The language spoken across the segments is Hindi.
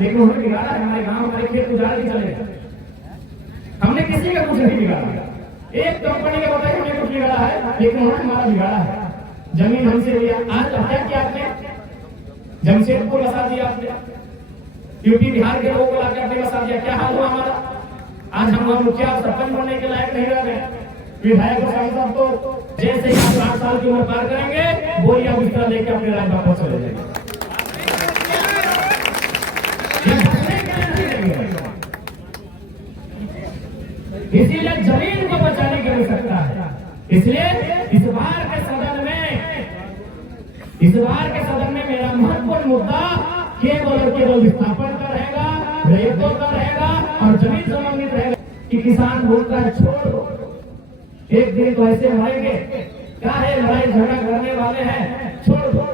लेकिन उन्होंने बिगाड़ा है हमारे गांव हमारे खेत उजाड़ के चले गए। हमने किसी का कुछ नहीं बिगाड़ा, एक कंपनी का बताइए हमने कुछ बिगाड़ा है, लेकिन उन्होंने हमारा बिगाड़ा है। जमीन हमसे लिया, आज क्या किया आपने? जमशेदपुर बसा दिया आपने, यूपी बिहार के लोगों को लाकर आपने बसा दिया। क्या हाल हुआ हमारा? आज हम मुखिया सरपंच बनने के लायक नहीं रह गए। विधायक साहब तो जैसे ही 8 साल की उम्र पार करेंगे बोरिया बिस्तर लेके अपने राज्य वापस चले जाएंगे। इसीलिए जमीन को बचाने की आवश्यकता है। इसलिए इस बार के सदन में मेरा महत्वपूर्ण मुद्दा केवल और केवल विस्थापन का रहेगा, रेतों का रहेगा और जमीन संबंधित रहेगा कि किसान बोलता है छोड़ दो, एक दिन तो ऐसे मरेंगे, क्या है लड़ाई झगड़ा करने वाले हैं, छोड़ दो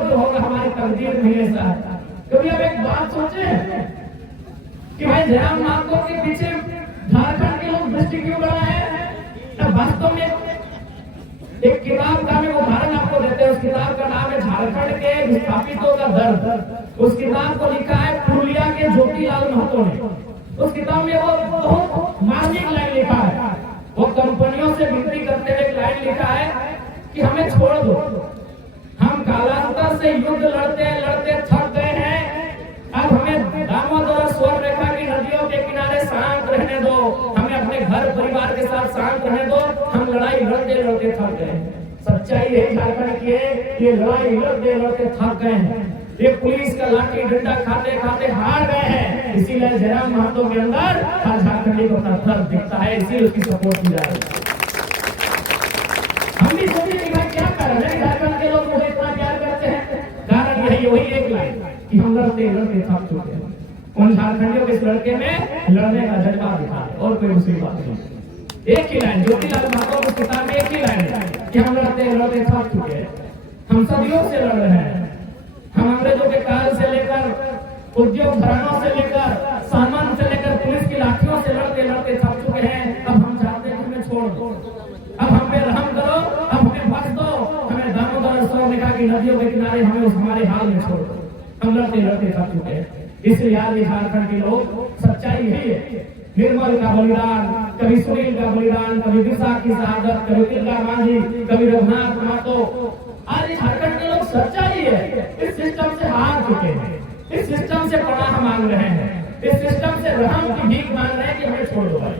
जो होगा हमारी तकदीर नहीं ऐसा है। कभी अब एक बात सोचे कि भाई जयराम माथुर के पीछे झारखंड के लोग दृष्टि क्यों बनाए हैं? वास्तव में एक किताब का मैं उदाहरण आपको देते हैं। उस किताब का नाम है झारखंड के विस्थापितों का दर्द। उस किताब को लिखा है पुरुलिया के ज्योतिलाल महतो ने। उस किताब में वो बहुत मार्मिक लाइन लिखा है। वो कंपनियों से विनती करते हुए एक लाइन लिखा है कि हमें छोड़ दो, हम कालांतर से युद्ध लड़ते थक गए हैं, अब हमें दामोदर स्वर रेखा की नदियों के किनारे शांत रहने दो, हमें अपने घर परिवार के साथ शांत रहने दो, हम लड़ाई लड़ते थक गए। सच्चाई है झारखंड की है, ये लड़ाई लड़ते थक गए हैं, ये पुलिस का लाठी डंडा खाते खाते हार गए हैं। इसीलिए जयराम महतो के अंदर हर झारखंडी को अपना दर्द दिखता है, इसीलिए उसकी सपोर्ट की जा रही है। हम भी सोचिए कि भाई क्या कारण है झारखंड के लोग मुझे इतना प्यार करते हैं? कारण यही वही एक लाइन कि हम लड़ते थक चुके हैं। उन झारखंडियों के इस लड़के में लड़ने का जज्बा दिखा है और कोई दूसरी बात नहीं। एक ही लाइन ज्योतिलाल महतो की किताब में एक ही लाइन है कि हम लड़ते थक चुके हैं, हम सदियों से लड़ रहे हैं, हम अंग्रेजों के काल से लेकर उद्योग घरानों से लेकर सामान से लेकर पुलिस की लाठियों से लड़ते थक चुके हैं। अब हम चाहते हैं कि हमें छोड़ दो, अब हम पे रहम करो, अब हमें बख्श दो, हमें दामोदर स्वर रेखा की नदियों के किनारे हमें उस हमारे हाल में छोड़ दो। हम लड़ते थक चुके हैं। इसलिए आज झारखंड के लोग सच्चाई यही है। निर्मल का बलिदान, कभी सुनील का बलिदान, कभी विशाख की शहादत, कभी तिलका मांझी, कभी रघुनाथ महतो, आज झारखंड के लोग सच्चाई है इस सिस्टम से हार चुके हैं, इस सिस्टम से पनाह मांग रहे हैं, इस सिस्टम से रहम की भीख मांग रहे हैं कि हमें छोड़ दो भाई,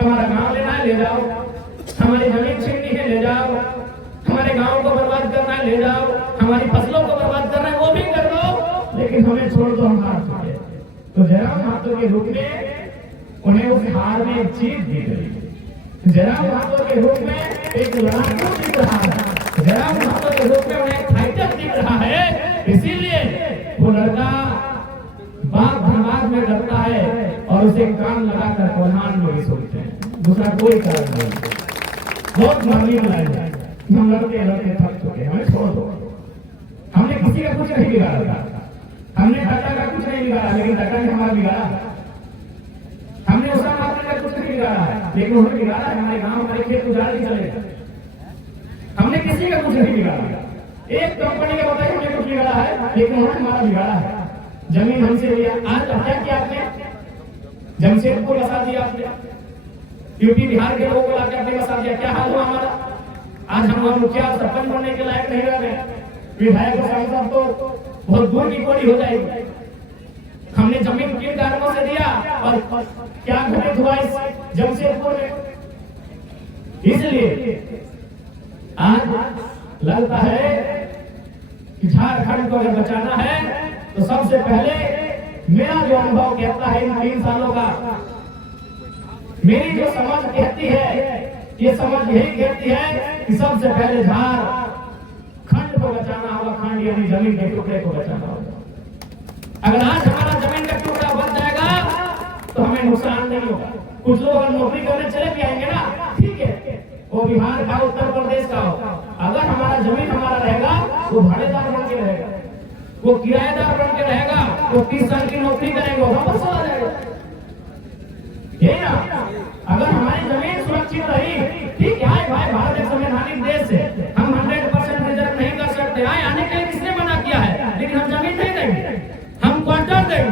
हमारा गांव लेना है ले जाओ, हमारी जमीन छीननी है ले जाओ, हमारे गांव को बर्बाद करना है ले जाओ, हमारी फसलों को बर्बाद करना है वो भी कर दो, लेकिन हमें छोड़ दो, हम हार चुके हैं। तो जयराम महतो के रूप में उन्हें उस हार में जीत दी गई। जयराम महतो के रूप में एक लड़ाकू दिख रहा है, जयराम महतो के रूप में उन्हें फाइटर दिख रहा है। इसीलिए वो लड़का बाप धनबाद में डरता है और उसे कान लगाकर कोल्हान में भी सोचते हैं, दूसरा कोई कारण नहीं। बहुत मार्मिक लाइन है, हम लड़ते थक चुके हैं, हमें छोड़ दो। हमने किसी का कुछ नहीं बिगाड़ा था, हमने टाटा का कुछ नहीं बिगाड़ा, लेकिन टाटा ने हमारा बिगाड़ा। हमने उसका मात्र का कुछ नहीं बिगाड़ा है, लेकिन उन्होंने बिगाड़ा है हमारे गांव हमारे खेत उजाड़ के चले गए। हमने किसी का कुछ नहीं बिगाड़ा, एक कंपनी का बताइए हमने कुछ बिगाड़ा है, लेकिन उन्होंने हमारा बिगाड़ा है। जमीन हमसे लिया, आज क्या किया आपने? जमशेदपुर बसा दिया आपने, यूपी बिहार के लोगों को लाकर आपने बसा दिया। क्या हाल हुआ हमारा? आज हम मुखिया सरपंच बनने के लायक नहीं रह गए। विधायक साहब तो बहुत दूर की कोड़ी हो जाएगी। हमने जमीन किन कारणों से दिया और क्या घटित हुआ इस जमशेदपुर में? इसलिए आज लगता है कि झारखंड को अगर बचाना है तो सबसे पहले मेरा जो अनुभव कहता है इन 3 सालों का, मेरी जो समझ कहती है, ये समझ यही कहती है कि सबसे पहले झारखंड को बचाना होगा, खंड यानी जमीन के टुकड़े को बचाना होगा। अगर आज हमारा जमीन का टुकड़ा बच जाएगा तो हमें नुकसान नहीं होगा। कुछ लोग अगर नौकरी करने चले भी आएंगे ना, ठीक है, वो बिहार का उत्तर प्रदेश का हो, अगर हमारा जमीन हमारा रहेगा वो भाड़ेदार बन के रहेगा, वो किराएदार बन के रहेगा, वो 30 साल की नौकरी करेंगे, वो वापस चला जाएगा। यही ना, अगर हमारी जमीन सुरक्षित रही, ठीक है भाई, भारत एक संवैधानिक देश है, हम 100% रिजर्व नहीं कर सकते, आने के लिए किसने मना किया है, लेकिन हम जमीन नहीं देंगे, हम क्वार्टर देंगे।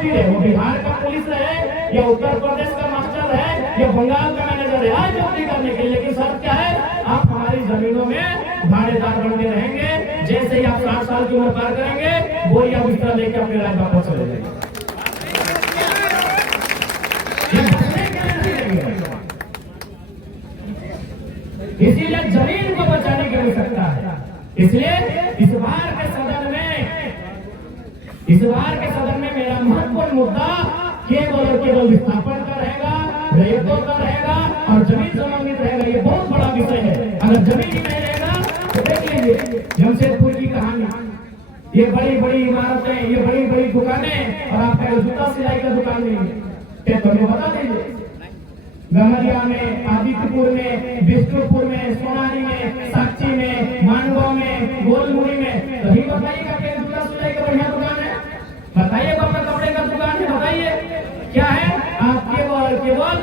भी रहे, वो बिहार का पुलिस रहे या उत्तर प्रदेश का मास्टर है या बंगाल का मैनेजर है, आज नौकरी करने के लिए। लेकिन शर्त क्या है, आप हमारी जमीनों में भाड़ेदार बन के रहेंगे। जैसे ही आप 60 साल की उम्र पार करेंगे, बोरिया बिस्तर लेके अपने राज्य वापस चले जाएंगे। इसीलिए जमीन को बचाने की आवश्यकता है। इसलिए इस बार के सदन में मेरा महत्वपूर्ण मुद्दा केवल और केवल विस्थापन का रहेगा, रेतों का रहेगा और जमीन संबंधित रहेगा। ये बहुत बड़ा विषय है। अगर जमीन ही नहीं रहेगा तो देख लीजिए जमशेदपुर की कहानी, ये बड़ी बड़ी इमारतें, ये बड़ी बड़ी दुकानें, और आपका जूता सिलाई का दुकान नहीं है, तो हमें बता दीजिए। गमरिया में, आदित्यपुर में, विष्णुपुर में, सोनारी में, साक्षी में, मानगांव में, गोलमुड़ी में, तो ही बताइएगा कि जूता सिलाई का बढ़िया दुकान है? बताइए बाबा, कपड़े का दुकान है? बताइए क्या है? आप केवल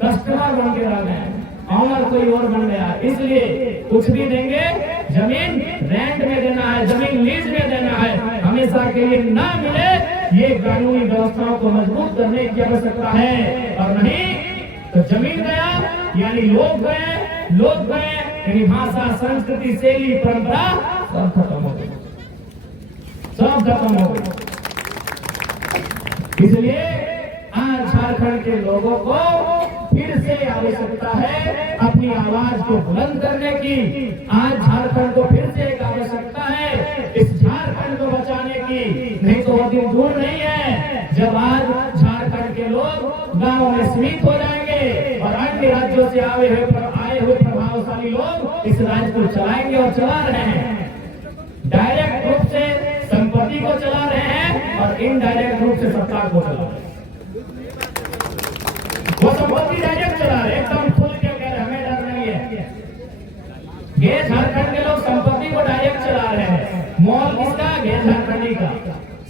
कस्टमर बन के रह गए, ऑनर कोई और बन गया। इसलिए कुछ भी देंगे, जमीन रेंट में देना है, जमीन लीज में देना है, हमेशा के लिए ना मिले। ये कानूनी व्यवस्थाओं को मजबूत करने की आवश्यकता है, और नहीं तो जमीन गया यानी लोग गए यानी भाषा, संस्कृति, शैली, परंपरा सब खत्म हो गई, सब खत्म हो गई। इसलिए आज झारखंड के लोगों को फिर से आवश्यकता है अपनी आवाज को बुलंद करने की। आज झारखंड को फिर से एक आवश्यकता है इस झारखंड को बचाने की। नहीं तो वो दिन दूर नहीं है जब आज झारखंड के लोग गांवों में सीमित हो जाएंगे और अन्य राज्यों से आए हुए प्रभावशाली लोग इस राज्य को चलाएंगे और चला रहे हैं। डायरेक्ट रूप से संपत्ति को चला रहे हैं और इनडायरेक्ट रूप से सत्ता को चला रहे हैं। वो संपत्ति डायरेक्ट चला रहे, एकदम खुल के कह रहे हमें डर नहीं है। ये झारखंड के लोग संपत्ति को डायरेक्ट चला रहे हैं। मॉल किसका? ये झारखंडी का।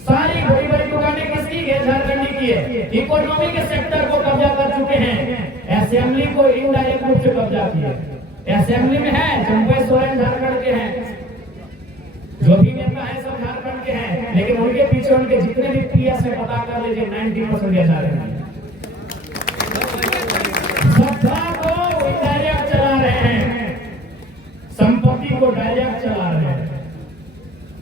सारी बड़ी बड़ी दुकानें किसकी? ये झारखंडी की है। इकोनॉमी के सेक्टर को कब्जा कर चुके हैं। असेंबली को इनडायरेक्ट रूप से कब्जा किया। असेंबली में है चंपई सोरेन झारखंड के हैं, जो भी नेता है सब झारखंड के हैं, लेकिन उनके पीछे उनके जितने भी पीएस है पता कर लीजिए 90% झारखंड है। सत्ता को इनडायरेक्ट चला रहे हैं, संपत्ति को डायरेक्ट चला रहे हैं।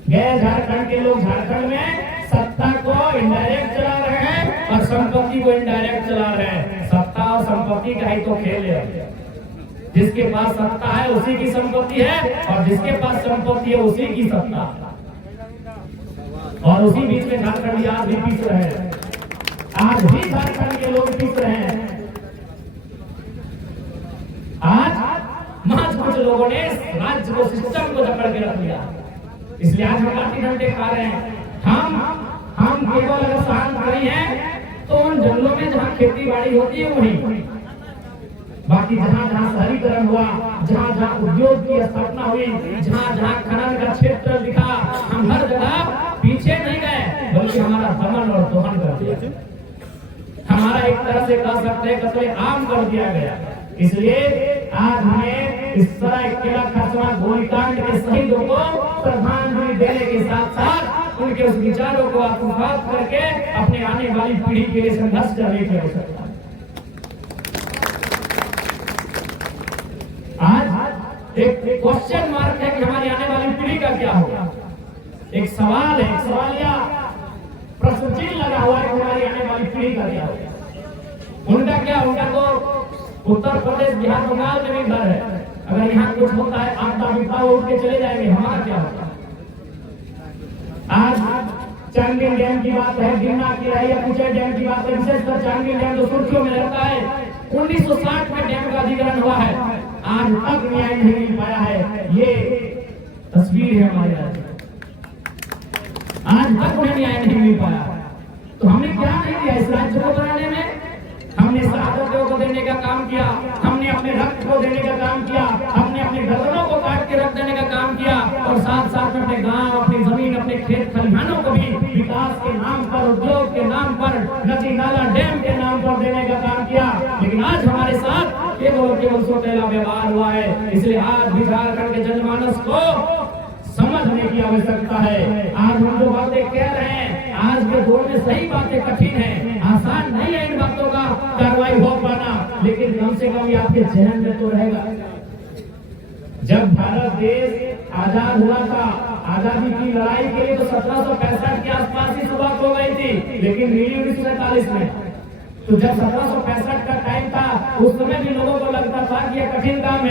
गए झारखंड के लोग झारखंड में सत्ता को इनडायरेक्ट चला रहे हैं और संपत्ति को इनडायरेक्ट चला रहे हैं। सत्ता और संपत्ति का ही तो खेल है। जिसके पास सत्ता है उसी की संपत्ति है और जिसके पास संपत्ति है उसी की सत्ता। और उसी बीच में झारखंड आज भी पीस रहे हैं। आज भी झारखंड के लोग पीस रहे हैं। आज महज कुछ लोगों ने राज्य को, सिस्टम को जकड़ के रख लिया। इसलिए आज हम लाठी डंडे खा रहे हैं। हम केवल अगर शांत नहीं है तो उन जंगलों में जहाँ खेती बाड़ी होती है वहीं, बाकी जहाँ जहाँ शहरीकरण हुआ, जहाँ जहाँ उद्योग की स्थापना हुई, जहाँ जहाँ खनन का क्षेत्र दिखा, हम हर जगह पीछे नहीं गए बल्कि हमारा दमन और दोहन कर दिया। हमारा एक तरह से कह सकते हैं कतले आम कर दिया गया। इसलिए आज हमें इस तरह केला खरसवा गोलीकांड के शहीदों को श्रद्धांजलि देने के साथ साथ उनके उस विचारों को आत्मसात करके अपने आने वाली पीढ़ी के लिए संघर्ष करने की आवश्यकता है। आज एक क्वेश्चन मार्क है कि हमारी आने वाली पीढ़ी का क्या होगा। एक सवाल है, एक सवालिया प्रश्न चिन्ह लगा हुआ है कि हमारी आने वाली पीढ़ी का क्या होगा। उनका क्या होगा? तो उत्तर प्रदेश, बिहार, बंगाल में भी घर है। अगर यहाँ कुछ होता है आपदा विपदा उठ के चले जाएंगे, हमारा क्या होगा? आज चांगली डैम की बात है, गिरना की है या कुचे डैम की बात है। विशेषकर चांगली डैम जो सुर्खियों में रहता है, 1960 में डैम का अधिग्रहण हुआ है, आज तक न्याय नहीं मिल पाया है। ये तस्वीर है हमारे आज तक उन्हें न्याय नहीं मिल पाया। तो हमने क्या नहीं दिया इस राज्य को बनाने में? हमने शहादतों को देने का काम किया, हमने अपने रक्त को देने का काम किया, हमने अपने गर्दनों को काट के रख देने का काम किया और साथ साथ में अपने गांव, अपनी जमीन, अपने खेत खलिहानों को भी विकास के नाम पर, उद्योग के नाम पर, नदी नाला डैम के नाम पर देने का काम किया। लेकिन आज हमारे साथ केवल सौतेला व्यवहार हुआ है। इसलिए आज भी झारखंड के जनमानस को समझने की आवश्यकता है। आज हम जो बातें कह रहे हैं आज के दौर में सही बातें कठिन है, आसान नहीं है इन बातों का कार्रवाई हो पाना, लेकिन कम से कम ये आपके जहन में तो रहेगा। जब भारत देश आजाद हुआ था, आजादी की लड़ाई के लिए तो 1765 के आसपास ही शुरुआत हो गई थी, लेकिन मिली 1947 में। तो जब 1765 का टाइम था उस समय भी लोगों को लगता था कि ये कठिन काम है।